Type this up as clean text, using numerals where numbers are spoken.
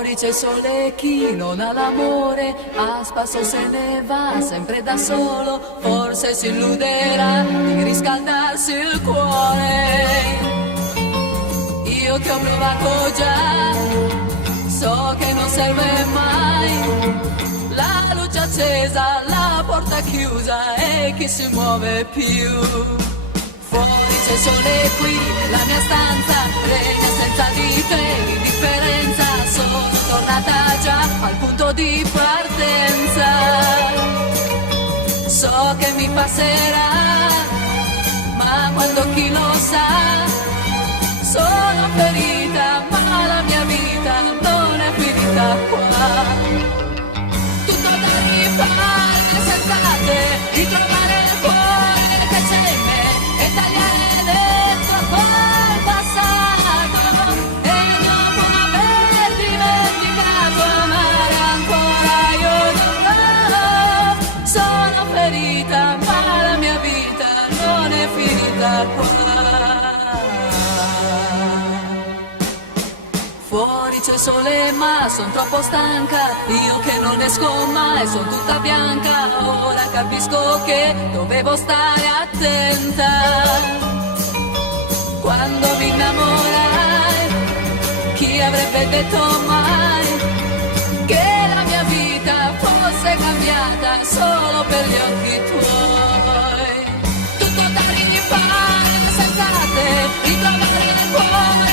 Fuori c'è il sole, chi non ha l'amore a spasso se ne va sempre da solo, forse si illuderà di riscaldarsi il cuore. Io che ho provato già, so che non serve mai, la luce accesa, la porta chiusa e chi si muove più. Fuori c'è il sole qui, nella mia stanza, regna senza di te l'indifferenza, sono tornata già al punto di partenza. So che mi passerà, ma quando chi lo sa, sono ferita, ma la mia vita non è finita qua. Tutto da rifare senza te, ritrovare il cuore che c'è in me e tagliare dentro quel passato, e dopo aver dimenticato amare ancora io dovrò. Sono ferita, ma la mia vita non è finita qua. Fuori c'è il sole ma son troppo stanca, io che non esco mai, son tutta bianca, ora capisco che dovevo stare attenta. Quando mi innamorai, chi avrebbe detto mai che la mia vita fosse cambiata solo per gli occhi tuoi. Tutto da rifare senza te, ritrovare nel cuore